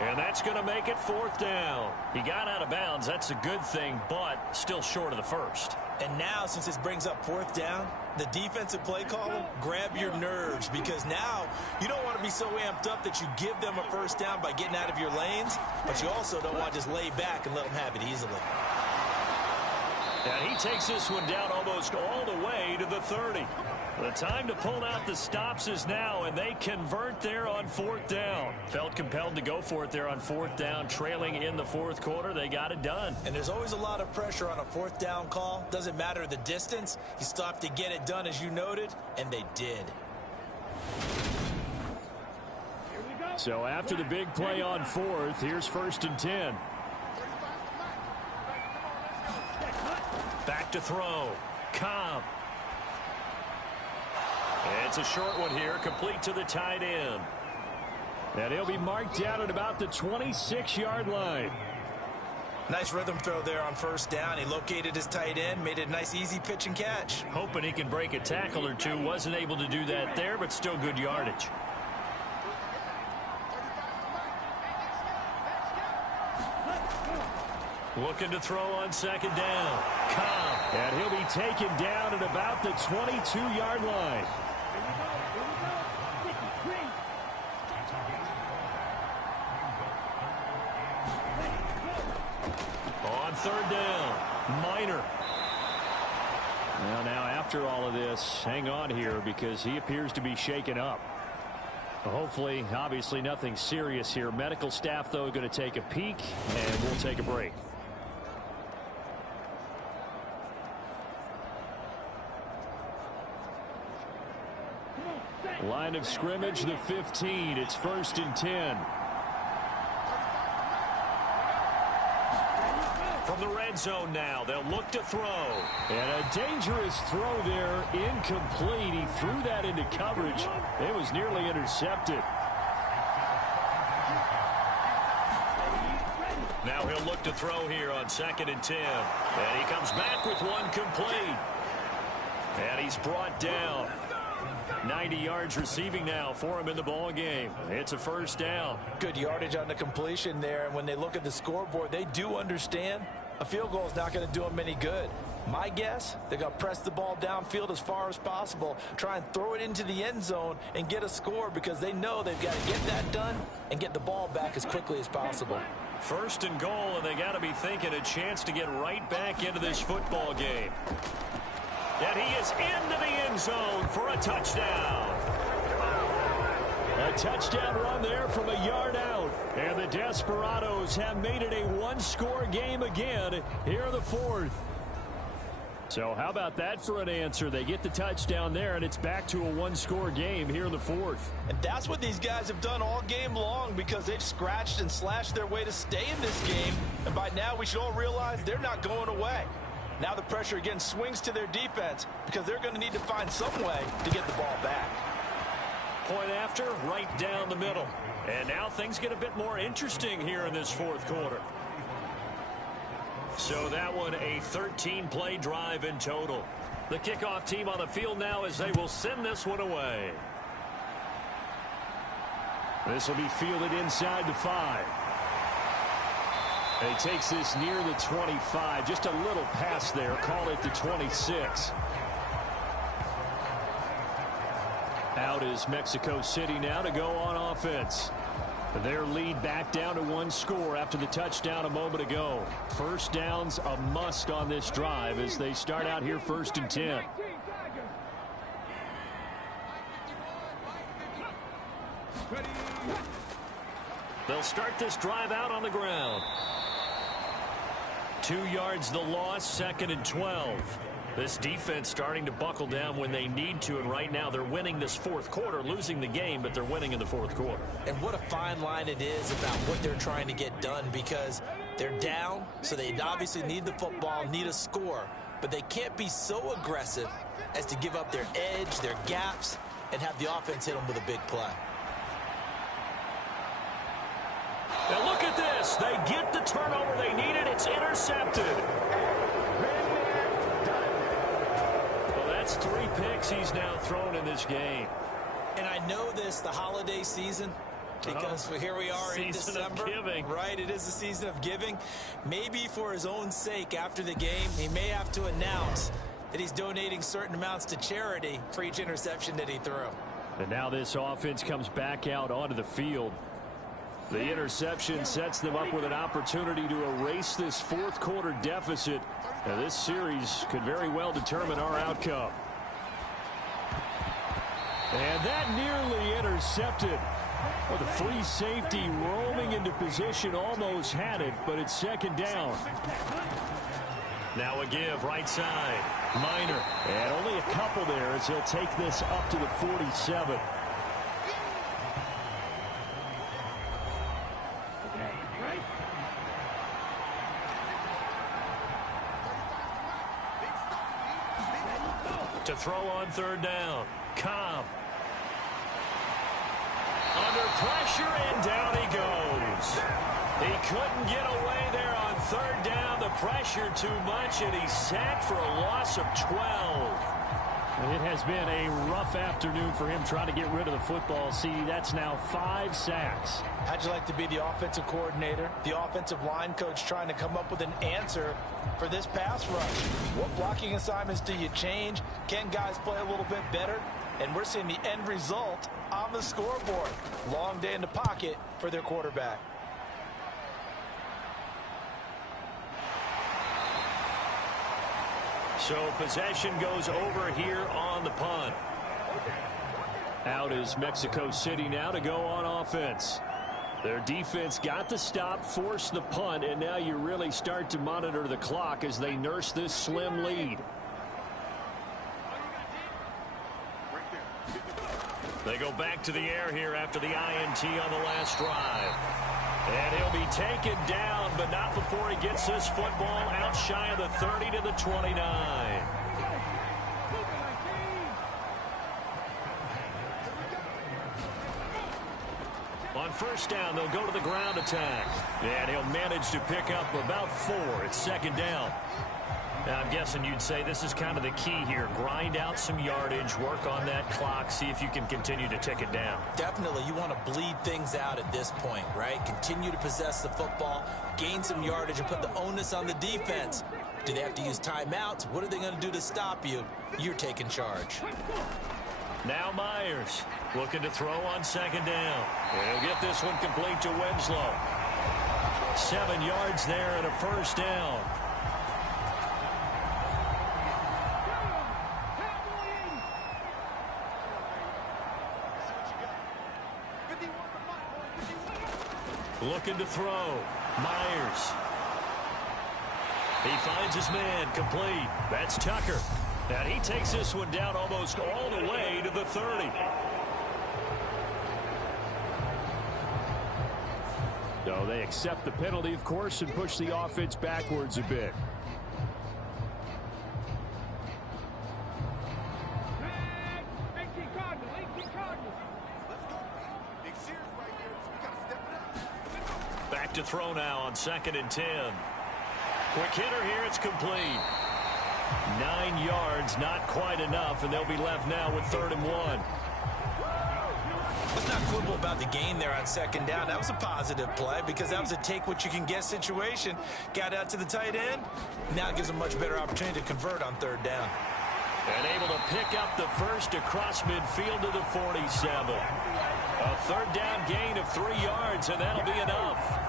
And that's going to make it 4th down. He got out of bounds. That's a good thing, but still short of the 1st. And now, since this brings up 4th down, the defensive play caller, grab your nerves, because now you don't want to be so amped up that you give them a 1st down by getting out of your lanes, but you also don't want to just lay back and let them have it easily. And he takes this one down almost all the way to the 30. The time to pull out the stops is now, and they convert there on 4th down. Felt compelled to go for it there on 4th down, trailing in the 4th quarter. They got it done. And there's always a lot of pressure on a 4th down call. Doesn't matter the distance. You still have to get it done, as you noted, and they did. So after the big play on 4th, here's 1st and 10. Back to throw. Cobb. It's a short one here, complete to the tight end. And he'll be marked down at about the 26-yard line. Nice rhythm throw there on 1st down. He located his tight end, made it a nice easy pitch and catch. Hoping he can break a tackle or two. Wasn't able to do that there, but still good yardage. Looking to throw on 2nd down. Cobb. And he'll be taken down at about the 22-yard line. On 3rd down, Minor. Now after all of this, hang on here because he appears to be shaken up. Hopefully, obviously nothing serious here. Medical staff, though, going to take a peek, and we'll take a break. Line of scrimmage, the 15. It's 1st and 10. From the red zone now, they'll look to throw. And a dangerous throw there, incomplete. He threw that into coverage. It was nearly intercepted. Now he'll look to throw here on 2nd and 10. And he comes back with one complete. And he's brought down. 90 yards receiving now for him in the ball game. It's a 1st down. Good yardage on the completion there, and when they look at the scoreboard, they do understand a field goal is not going to do them any good. My guess, they're going to press the ball downfield as far as possible, try and throw it into the end zone and get a score because they know they've got to get that done and get the ball back as quickly as possible. 1st and goal, and they got to be thinking a chance to get right back into this football game. And he is into the end zone for a touchdown. A touchdown run there from a yard out. And the Desperados have made it a one-score game again here in the 4th. So how about that for an answer? They get the touchdown there, and it's back to a one-score game here in the 4th. And that's what these guys have done all game long because they've scratched and slashed their way to stay in this game. And by now we should all realize they're not going away. Now the pressure again swings to their defense because they're going to need to find some way to get the ball back. Point after, right down the middle. And now things get a bit more interesting here in this 4th quarter. So that one a 13-play drive in total. The kickoff team on the field now as they will send this one away. This will be fielded inside the 5. And he takes this near the 25. Just a little pass there. Call it the 26. Out is Mexico City now to go on offense. Their lead back down to one score after the touchdown a moment ago. 1st down's a must on this drive as they start out here 1st and 10. They'll start this drive out on the ground. 2 yards the loss, 2nd and 12. This defense starting to buckle down when they need to, and right now they're winning this 4th quarter, losing the game, but they're winning in the 4th quarter. And what a fine line it is about what they're trying to get done because they're down, so they obviously need the football, need a score, but they can't be so aggressive as to give up their edge, their gaps, and have the offense hit them with a big play. Now look at this. They get the turnover they needed. It's intercepted. Well, that's 3 picks he's now thrown in this game. And I know this, the holiday season, because here we are in December. Of giving. Right, it is the season of giving. Maybe for his own sake after the game, he may have to announce that he's donating certain amounts to charity for each interception that he threw. And now this offense comes back out onto the field. The interception sets them up with an opportunity to erase this 4th quarter deficit. Now this series could very well determine our outcome. And that nearly intercepted. Well, the free safety roaming into position almost had it, but it's 2nd down. Now a give right side. Minor. And only a couple there as he'll take this up to the 47. To throw on third down. Cobb. Under pressure, and down he goes. He couldn't get away there on third down. The pressure too much, and he's sacked for a loss of 12. It has been a rough afternoon for him trying to get rid of the football. See, that's now 5 sacks. How'd you like to be the offensive coordinator, the offensive line coach trying to come up with an answer for this pass rush? What blocking assignments do you change? Can guys play a little bit better? And we're seeing the end result on the scoreboard. Long day in the pocket for their quarterback. So possession goes over here on the punt. Out is Mexico City now to go on offense. Their defense got the stop, forced the punt, and now you really start to monitor the clock as they nurse this slim lead. They go back to the air here after the INT on the last drive. And he'll be taken down, but not before he gets this football out shy of the 30 to the 29. On first down, they'll go to the ground attack. And he'll manage to pick up about 4. It's second down. Now, I'm guessing you'd say this is kind of the key here. Grind out some yardage, work on that clock, see if you can continue to tick it down. Definitely, you want to bleed things out at this point, right? Continue to possess the football, gain some yardage, and put the onus on the defense. Do they have to use timeouts? What are they going to do to stop you? You're taking charge. Now Myers looking to throw on second down. He'll get this one complete to Winslow. 7 yards there and a first down. Looking to throw. Myers. He finds his man complete. That's Tucker. And he takes this one down almost all the way to the 30. So they accept the penalty, of course, and push the offense backwards a bit. Back to throw now on 2nd and 10. Quick hitter here. It's complete. 9 yards, not quite enough, and they'll be left now with 3rd and 1. Let's not quibble about the gain there on second down. That was a positive play because that was a take-what-you-can-get situation. Got out to the tight end. Now it gives them a much better opportunity to convert on 3rd down. And able to pick up the first across midfield to the 47. A 3rd down gain of 3 yards, and that'll be enough.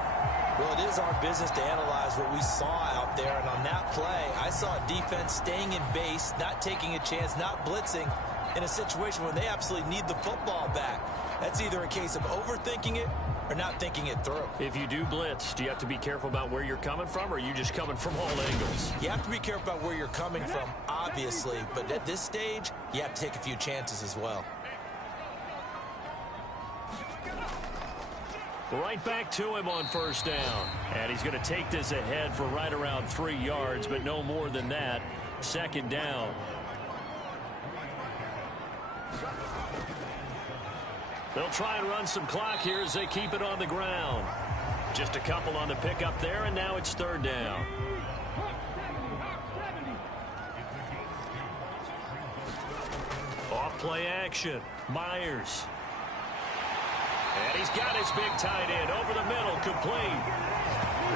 Well, it is our business to analyze what we saw out there, and on that play, I saw a defense staying in base, not taking a chance, not blitzing in a situation where they absolutely need the football back. That's either a case of overthinking it or not thinking it through. If you do blitz, do you have to be careful about where you're coming from, or are you just coming from all angles? You have to be careful about where you're coming from, obviously, but at this stage, you have to take a few chances as well. Right back to him on first down. And he's going to take this ahead for right around 3 yards, but no more than that. 2nd down. They'll try and run some clock here as they keep it on the ground. Just a couple on the pickup there, and now it's 3rd down. Off play action. Myers. And he's got his big tight end over the middle, complete.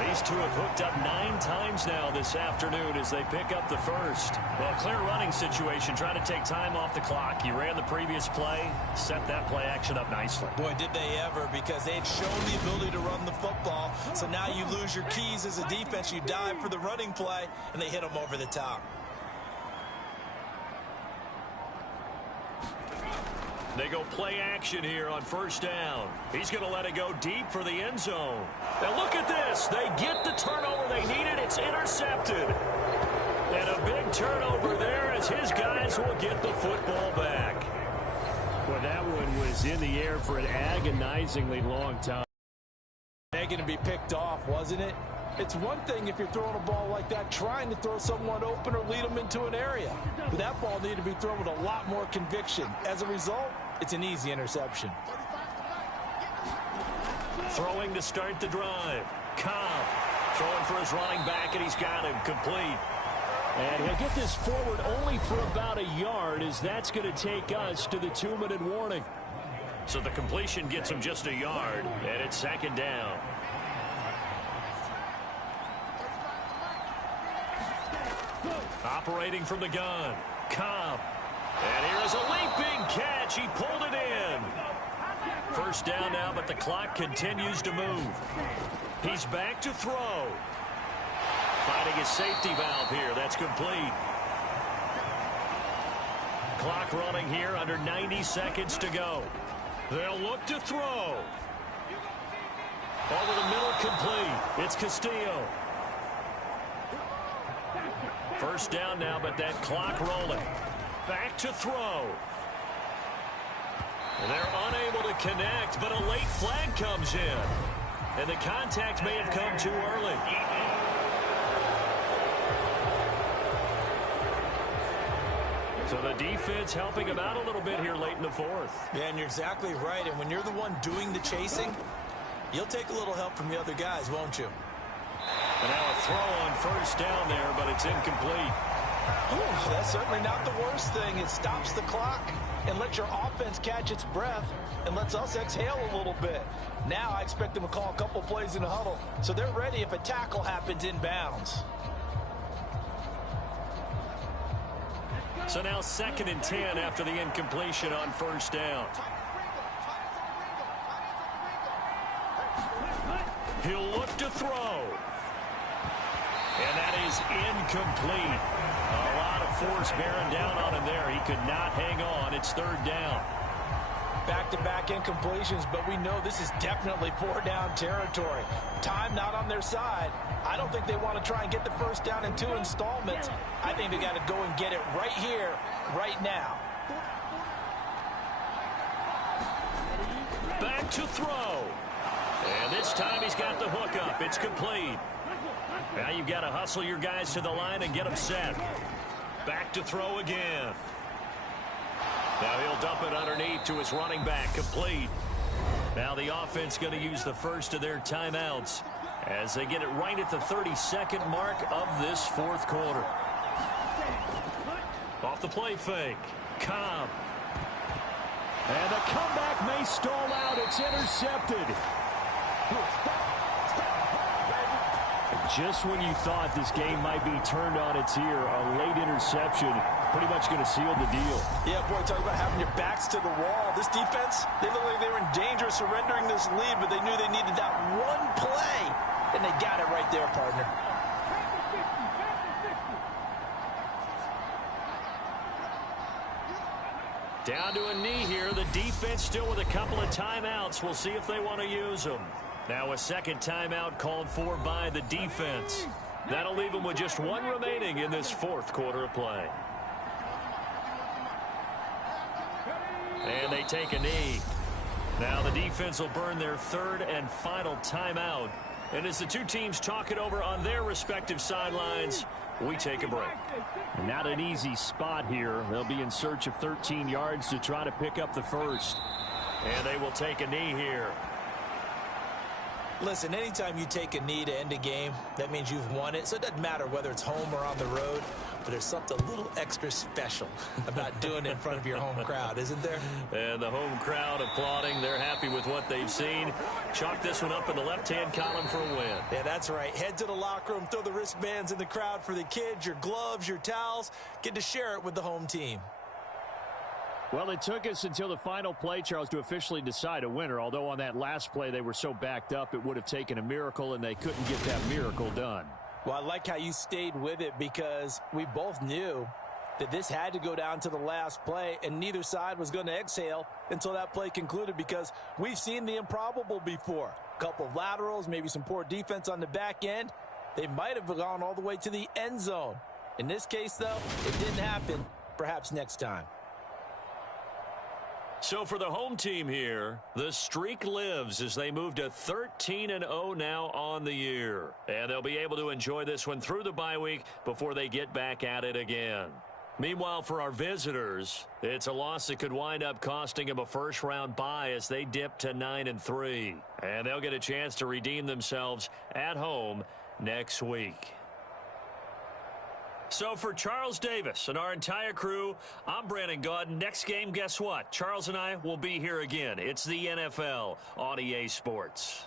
These two have hooked up 9 times now this afternoon as they pick up the first. Well, clear running situation, trying to take time off the clock. He ran the previous play, set that play action up nicely. Boy, did they ever, because they had shown the ability to run the football. So now you lose your keys as a defense. You dive for the running play, and they hit them over the top. They go play action here on first down. He's going to let it go deep for the end zone. And look at this. They get the turnover they needed. It's intercepted. And a big turnover there as his guys will get the football back. Well, that one was in the air for an agonizingly long time. begging to be picked off, wasn't it? It's one thing if you're throwing a ball like that, trying to throw someone open or lead them into an area. But that ball needed to be thrown with a lot more conviction. As a result, it's an easy interception. Throwing to start the drive. Cobb throwing for his running back, and he's got him complete. And he'll get this forward only for about a yard, as that's going to take us to the 2-minute warning. So the completion gets him just a yard, and it's second down. Operating from the gun, Cobb. And here is a leaping catch. He pulled it in. First down now, but the clock continues to move. He's back to throw. Finding his safety valve here. That's complete. Clock running here, under 90 seconds to go. They'll look to throw. Over the middle, complete. It's Castillo. First down now, but that clock rolling. Back to throw. And they're unable to connect, but a late flag comes in. And the contact may have come too early. So the defense helping him out a little bit here late in the fourth. Yeah, and you're exactly right. And when you're the one doing the chasing, you'll take a little help from the other guys, won't you? And now a throw on first down there, but it's incomplete. Ooh, that's certainly not the worst thing. It stops the clock and lets your offense catch its breath and lets us exhale a little bit. Now I expect them to call a couple plays in the huddle, so they're ready if a tackle happens inbounds. So now 2nd and 10 after the incompletion on first down. He'll look to throw. And that is incomplete. A lot of force bearing down on him there. He could not hang on. It's 3rd down. Back-to-back incompletions, but we know this is definitely 4-down territory. Time not on their side. I don't think they want to try and get the first down in 2 installments. I think they got to go and get it right here, right now. Back to throw. And this time he's got the hook up. It's complete. Now you've got to hustle your guys to the line and get them set. Back to throw again. Now he'll dump it underneath to his running back, complete. Now the offense going to use the first of their timeouts as they get it right at the 32nd mark of this fourth quarter. Off the play fake, Cobb. And the comeback may stall out. It's intercepted. Just when you thought this game might be turned on its ear, a late interception pretty much going to seal the deal. Yeah, boy, talk about having your backs to the wall. This defense, they look like they were in danger of surrendering this lead, but they knew they needed that one play, and they got it right there, partner. Down to a knee here. The defense still with a couple of timeouts. We'll see if they want to use them. Now a second timeout called for by the defense. That'll leave them with just one remaining in this fourth quarter of play. And they take a knee. Now the defense will burn their 3rd and final timeout. And as the two teams talk it over on their respective sidelines, we take a break. Not an easy spot here. They'll be in search of 13 yards to try to pick up the first. And they will take a knee here. Listen, anytime you take a knee to end a game, that means you've won it. So it doesn't matter whether it's home or on the road, but there's something a little extra special about doing it in front of your home crowd, isn't there? And the home crowd applauding. They're happy with what they've seen. Chalk this one up in the left-hand column for a win. Yeah, that's right. Head to the locker room, throw the wristbands in the crowd for the kids, your gloves, your towels. Get to share it with the home team. Well, it took us until the final play, Charles, to officially decide a winner. Although on that last play they were so backed up, it would have taken a miracle, and they couldn't get that miracle done. Well, I like how you stayed with it because we both knew that this had to go down to the last play, and neither side was going to exhale until that play concluded because we've seen the improbable before. A couple of laterals, maybe some poor defense on the back end. They might have gone all the way to the end zone. In this case, though, it didn't happen. Perhaps next time. So for the home team here, the streak lives as they move to 13-0 now on the year. And they'll be able to enjoy this one through the bye week before they get back at it again. Meanwhile, for our visitors, it's a loss that could wind up costing them a first-round bye as they dip to 9-3. And they'll get a chance to redeem themselves at home next week. So for Charles Davis and our entire crew, I'm Brandon Gaudin. Next game, guess what? Charles and I will be here again. It's the NFL on EA Sports.